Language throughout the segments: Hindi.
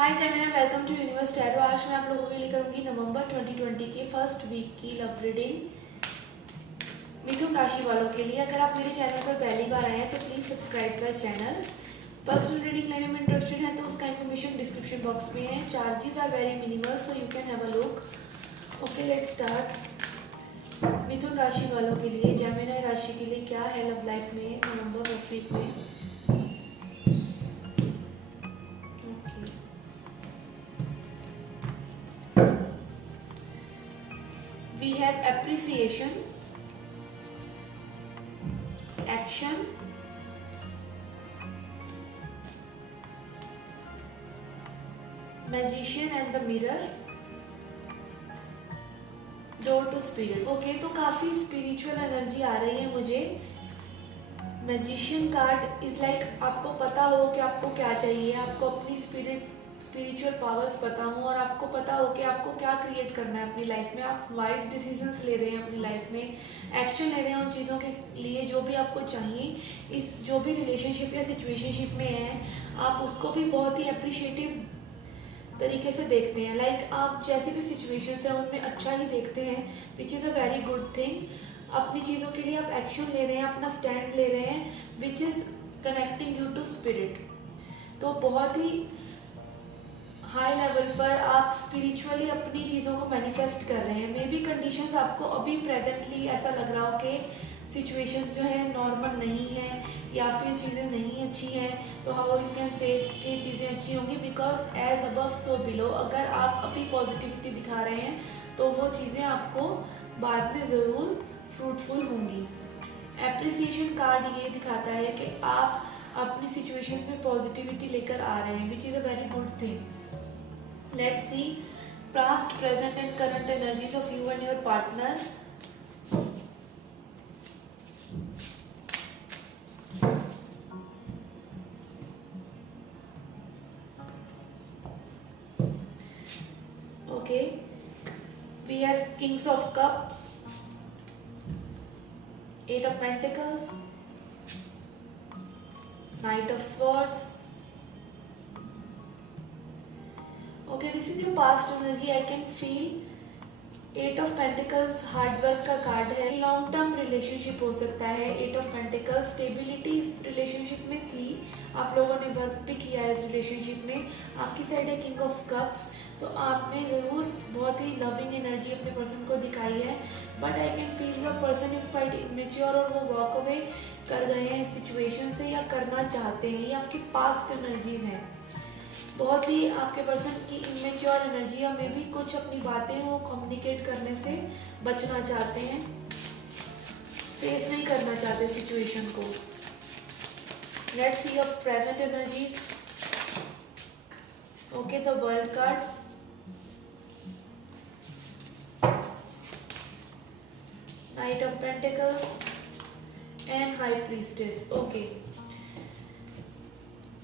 Hi Gemini, welcome to universe tarot. आज मैं आप लोगों के लिए करूंगी नवंबर 2020 के फर्स्ट वीक की लव रीडिंग मिथुन राशि वालों के लिए। अगर आप मेरे चैनल पर पहली बार आए हैं तो प्लीज़ सब्सक्राइब कर चैनल। पर्सनल रीडिंग लेने में इंटरेस्टेड हैं तो उसका इन्फॉर्मेशन डिस्क्रिप्शन बॉक्स में है। Charges are very minimal so you can have a look. Okay, let's start. Mithun राशि वालों के लिए, जेमिनी राशि के लिए क्या है लव लाइफ में नवंबर फर्स्ट वीक में। We have appreciation, action, magician and the mirror, door to spirit। Okay, तो काफ़ी स्पिरिचुअल एनर्जी आ रही है मुझे। मैजिशियन कार्ड इज लाइक आपको पता हो कि आपको क्या चाहिए, आपको अपनी स्पिरिचुअल पावर्स पता हो और आपको पता हो कि आपको क्या क्रिएट करना है अपनी लाइफ में। आप वाइज डिसीजंस ले रहे हैं अपनी लाइफ में, एक्शन ले रहे हैं उन चीज़ों के लिए जो भी आपको चाहिए। इस जो भी रिलेशनशिप या सिचुएशनशिप में है, आप उसको भी बहुत ही अप्रिशिएटिव तरीके से देखते हैं। लाइक आप जैसी भी सिचुएशंस हैं उनमें अच्छा ही देखते हैं, which is a very good thing. अपनी चीज़ों के लिए आप एक्शन ले रहे हैं, अपना स्टैंड ले रहे हैं, which is connecting you to spirit. तो बहुत ही हाई लेवल पर आप स्पिरिचुअली अपनी चीज़ों को मैनिफेस्ट कर रहे हैं। मे बी कंडीशंस आपको अभी प्रेजेंटली ऐसा लग रहा हो कि सिचुएशंस जो है नॉर्मल नहीं है या फिर चीज़ें नहीं अच्छी हैं, तो हाउ यू कैन से कि चीज़ें अच्छी होंगी, because as above so below. अगर आप अभी पॉजिटिविटी दिखा रहे हैं तो वो चीज़ें आपको बाद में ज़रूर फ्रूटफुल होंगी। एप्रिसिएशन कार्ड ये दिखाता है कि आप अपनी सिचुएशंस में पॉजिटिविटी लेकर आ रहे हैं, which is a very good thing. Let's see past, present and current energies of you and your partner. Okay, we have Kings of Cups, Eight of Pentacles, Knight of Swords. Okay, this is your past energy. I can feel Eight of Pentacles hard work का कार्ड है। लॉन्ग टर्म रिलेशनशिप हो सकता है। Eight of Pentacles स्टेबिलिटी इस रिलेशनशिप में थी, आप लोगों ने वर्क भी किया है इस रिलेशनशिप में। आपकी साइड है किंग ऑफ कप्स, तो आपने ज़रूर बहुत ही लविंग एनर्जी अपने पर्सन को दिखाई है। But I can feel your person is quite immature और वो वॉक अवे कर गए हैं इस सिचुएशन से या करना चाहते हैं। ये आपकी पास्ट एनर्जीज हैं। बहुत ही आपके पर्सन की इमेच्योर एनर्जी है, मे भी कुछ अपनी बातें वो कम्युनिकेट करने से बचना चाहते हैं, फेस नहीं करना चाहते सिचुएशन को। Let's see your present energies. Okay, the world card, Knight of Pentacles and High Priestess. Okay,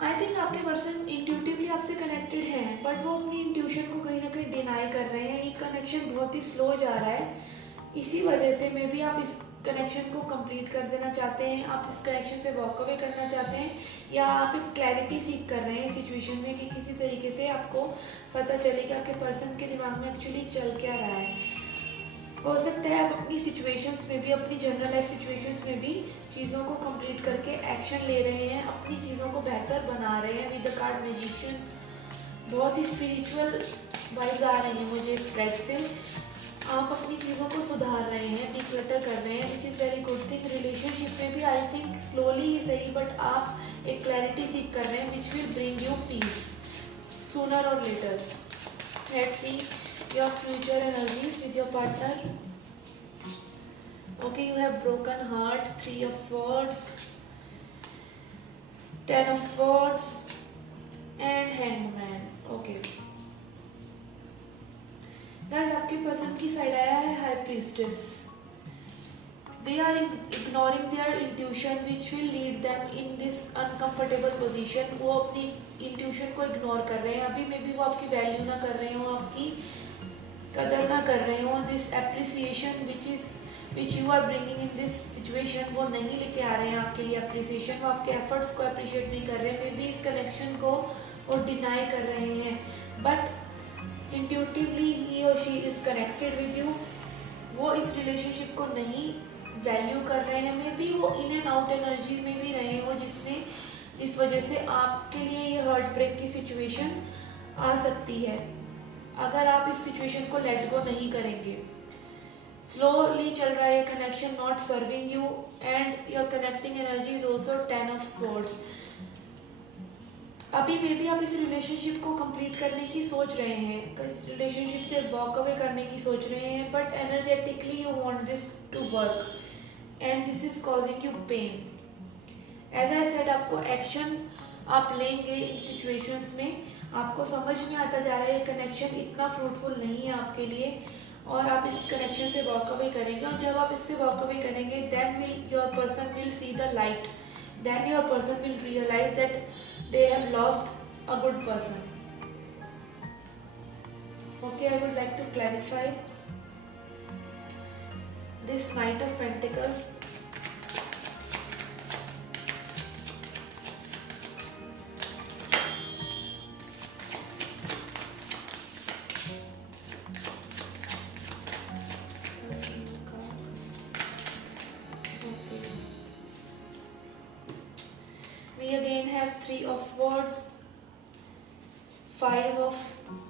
I think आपके पर्सन इंट्यूटिवली आपसे कनेक्टेड हैं, बट वो अपनी इंट्यूशन को कहीं ना कहीं डिनाई कर रहे हैं। ये कनेक्शन बहुत ही स्लो जा रहा है, इसी वजह से मे बी आप इस कनेक्शन को कंप्लीट कर देना चाहते हैं, आप इस कनेक्शन से वॉक अवे करना चाहते हैं, या आप एक क्लैरिटी सीख कर रहे हैं सिचुएशन में कि किसी तरीके से आपको पता चले कि आपके पर्सन के दिमाग में एक्चुअली चल क्या रहा है। हो सकता है आप अपनी सिचुएशंस में भी, अपनी जनरल लाइफ सिचुएशंस में भी चीज़ों को कंप्लीट करके एक्शन ले रहे हैं, अपनी चीज़ों को बेहतर बना रहे हैं। विद द कार्ड मैजिशियन बहुत ही स्पिरिचुअल वाइब्स आ रही हैं मुझे इस कार्ड से। आप अपनी चीज़ों को सुधार रहे हैं, डिक्लटर कर रहे हैं, which is very good thing. Relationship में भी आई थिंक स्लोली ही सही, बट आप एक क्लैरिटी सीख कर रहे हैं which will bring you peace sooner और later. Let's see your future energies with your partner. Okay, you have broken heart, Three of Swords, Ten of Swords and Hangman. Okay guys, आपके पर्सन की साइड आया है High Priestess. They are ignoring their intuition which will lead them in this uncomfortable position. वो अपनी इंट्यूशन को इग्नोर कर रहे हैं अभी, मे बी वो आपकी वैल्यू ना कर रहे हो, आपकी कदर ना कर रहे हो। This appreciation which you are bringing in this situation, वो नहीं लेके आ रहे हैं आपके लिए एप्रिसिएशन, वो आपके एफर्ट्स को अप्रिशिएट नहीं कर रहे हैं। मे बी इस कनेक्शन को वो डिनाई कर रहे हैं, बट इंट्यूटिवली ही और she is connected with you. वो इस रिलेशनशिप को नहीं वैल्यू कर रहे हैं, मे बी वो इन एंड आउट एनर्जी में भी रहे हो जिस वजह से आपके लिए ये हार्ट ब्रेक की सिचुएशन आ सकती है अगर आप इस सिचुएशन को लेट गो नहीं करेंगे। स्लोली चल रहा है connection, not serving you, and your connecting energy is also 10 of swords. अभी मे बी आप इस रिलेशनशिप को कंप्लीट करने की सोच रहे हैं, इस रिलेशनशिप से वॉक अवे करने की सोच रहे हैं, but energetically you want this to work and this is causing you pain. As I said, आपको एक्शन आप लेंगे इन सिचुएशंस में, आपको समझ में आता जा रहा है ये कनेक्शन इतना फ्रूटफुल नहीं है आपके लिए और आप इस कनेक्शन से वॉक अवे करेंगे। और जब आप इससे वॉक अवे करेंगे then your person will see the light, then your person will realise that they have lost a good person. Okay, I would like to clarify this Knight of Pentacles. We again have 3 of Swords, 5 of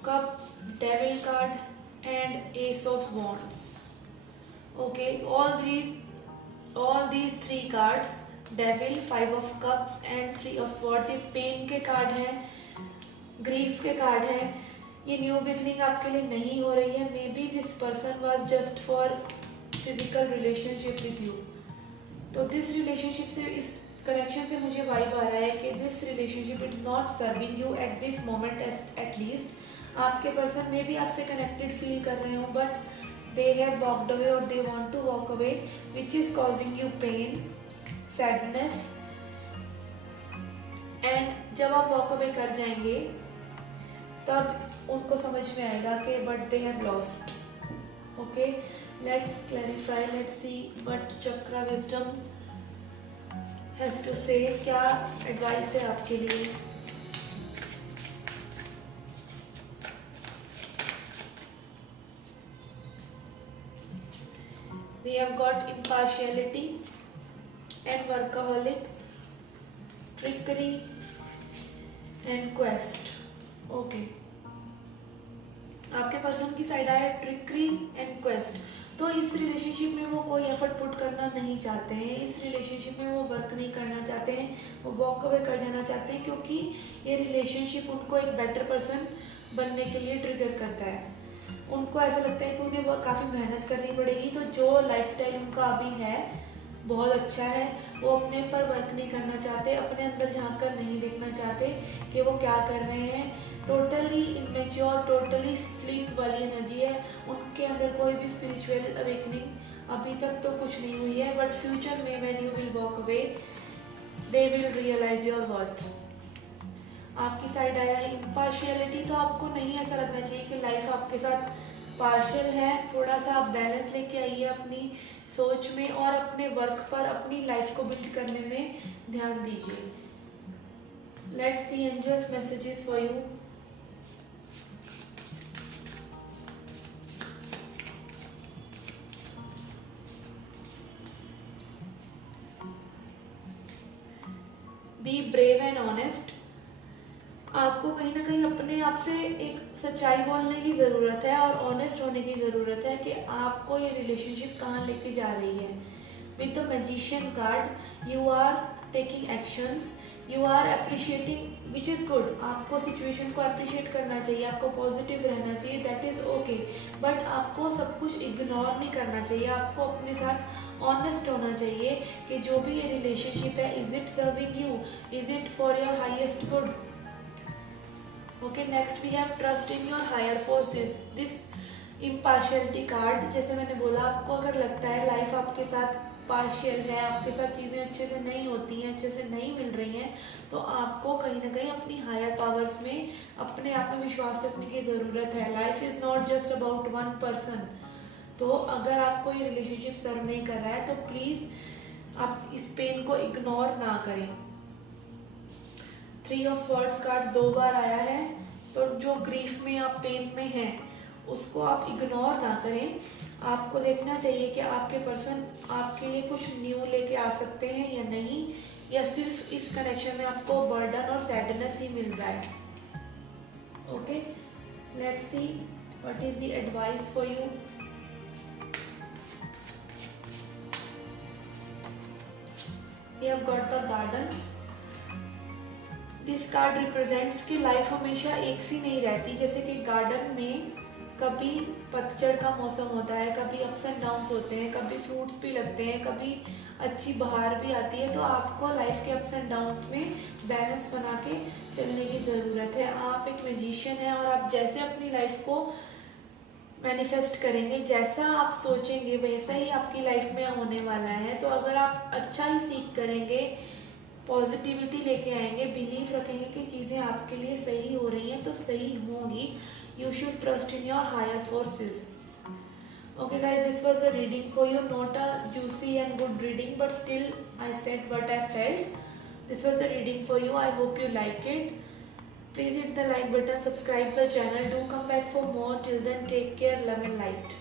Cups, Devil card and Ace of Wands. Okay, all these 3 cards, Devil, 5 of Cups and 3 of Swords, ये पेन के कार्ड हैं, ग्रीफ के कार्ड हैं। ये न्यू बिगनिंग आपके लिए नहीं हो रही है। May be this person was just for physical relationship with you. तो दिस रिलेशनशिप से, इस कनेक्शन से मुझे वाइब आ रहा है कि this relationship is not serving you at this moment at least. आपके पर्सन में भी आपसे कनेक्टेड फील कर रहे हो but they have walked away और they want to walk away which is causing you pain, sadness. And जब आप वॉक अवे कर जाएंगे तब उनको समझ में आएगा कि but they have lost. Okay, let's clarify, let's see what chakra wisdom has to say. क्या एडवाइस है आपके लिए? We have got impartiality and workaholic, trickery and quest. Okay, आपके पर्सन की साइड आया ट्रिकरी एंड क्वेस्ट। तो इस रिलेशनशिप में वो कोई एफर्ट पुट करना नहीं चाहते हैं, इस रिलेशनशिप में वो वर्क नहीं करना चाहते हैं, वो वॉक अवे कर जाना चाहते हैं क्योंकि ये रिलेशनशिप उनको एक बेटर पर्सन बनने के लिए ट्रिगर करता है। उनको ऐसा लगता है कि उन्हें काफ़ी मेहनत करनी पड़ेगी। तो जो लाइफस्टाइल उनका अभी है बहुत अच्छा है, वो अपने पर वर्क नहीं करना चाहते, अपने अंदर झांक कर नहीं देखना चाहते कि वो क्या कर रहे हैं। टोटली इमेच्योर, टोटली स्लीप वाली एनर्जी है उनके अंदर। कोई भी स्पिरिचुअल अवेकनिंग अभी तक तो कुछ नहीं हुई है, बट फ्यूचर में when you will walk away they will realise your worth. आपकी साइड आया है इम्पार्शियलिटी। तो आपको नहीं ऐसा लगना चाहिए कि लाइफ आपके साथ पार्शियल है। थोड़ा सा आप बैलेंस लेके आइए अपनी सोच में और अपने वर्क पर, अपनी लाइफ को बिल्ड करने में ध्यान दीजिए। Let's see angels messages for you. Be brave and honest. आपको कहीं ना कहीं अपने आप से एक सच्चाई बोलने की ज़रूरत है और ऑनेस्ट होने की ज़रूरत है कि आपको ये रिलेशनशिप कहाँ लेके जा रही है। With the magician card you are taking actions, you are appreciating which is good. आपको सिचुएशन को अप्रिशिएट करना चाहिए, आपको पॉजिटिव रहना चाहिए, दैट इज़ ओके। बट आपको सब कुछ इग्नोर नहीं करना चाहिए, आपको अपने साथ ऑनेस्ट होना चाहिए कि जो भी ये रिलेशनशिप है, is it serving you, is it for your highest good. Okay, next we have trust in your higher forces. This impartiality card, जैसे मैंने बोला, आपको अगर लगता है लाइफ आपके साथ पार्शियल है, आपके साथ चीज़ें अच्छे से नहीं होती हैं, अच्छे से नहीं मिल रही हैं, तो आपको कहीं ना कहीं अपनी हायर पावर्स में, अपने आप में विश्वास रखने की ज़रूरत है। Life is not just about one person. तो अगर आपको ये रिलेशनशिप सर्व नहीं कर रहा है तो प्लीज़ आप इस पेन को इग्नोर ना करें। 3 ऑफ स्वॉर्ड्स कार्ड 2 बार आया है, तो जो ग्रीफ में आप पेन में हैं उसको आप इग्नोर ना करें। आपको देखना चाहिए कि आपके पर्सन आपके लिए कुछ न्यू लेके आ सकते हैं या नहीं, या सिर्फ इस कनेक्शन में आपको बर्डन और सैडनेस ही मिल रहा है। Okay, let's see what is the advice for you. You have got the garden. This card represents कि लाइफ हमेशा एक सी नहीं रहती। जैसे कि गार्डन में कभी पतझड़ का मौसम होता है, कभी अप्स एंड डाउन्स होते हैं, कभी फ्रूट्स भी लगते हैं, कभी अच्छी बहार भी आती है। तो आपको लाइफ के अप्स एंड डाउन्स में बैलेंस बना के चलने की ज़रूरत है। आप एक मैजिशियन हैं और आप जैसे अपनी लाइफ को मैनिफेस्ट करेंगे, जैसा आप सोचेंगे वैसा ही आपकी लाइफ में होने वाला है। तो अगर आप अच्छा ही सीख करेंगे, पॉजिटिविटी लेके आएंगे, बिलीव रखेंगे कि चीज़ें आपके लिए सही हो रही हैं तो सही होंगी। You should trust in your higher forces. Okay guys, this was a reading for you, not a juicy and good reading, but still I said what I felt. This was a reading for you. I hope you like it. Please hit the like button, subscribe the channel. Do come back for more. Till then, take care, love and light.